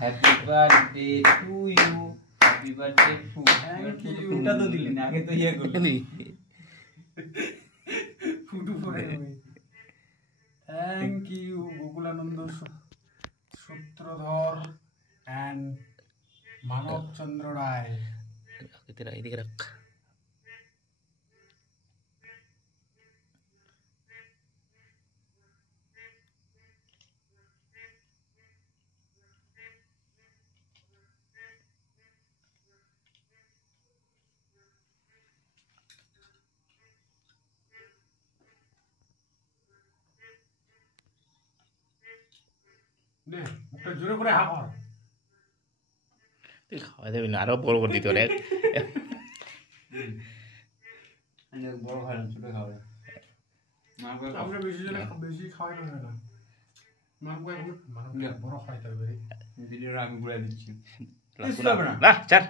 Happy birthday to you, happy birthday to. এটা তো দিলেন আগে তো ইয়ে করলি ফুটু পরে thank you Gokulananda Sutradhar and Manab Chandra Roy. এদিকে রাখ। নে একটা জোরে করে হা কর। তুই খাওয়া যাবি না, আরো বড় করে দিতে পারে। বড় খাওয়া ছোট খাওয়া আমরা বেশি জনে বেশি খাওয়াই পারবে না। মানব বড় খাওয়াইতে হবে। ভিডিওটা আমি ঘুরে দিচ্ছি না ছাড়।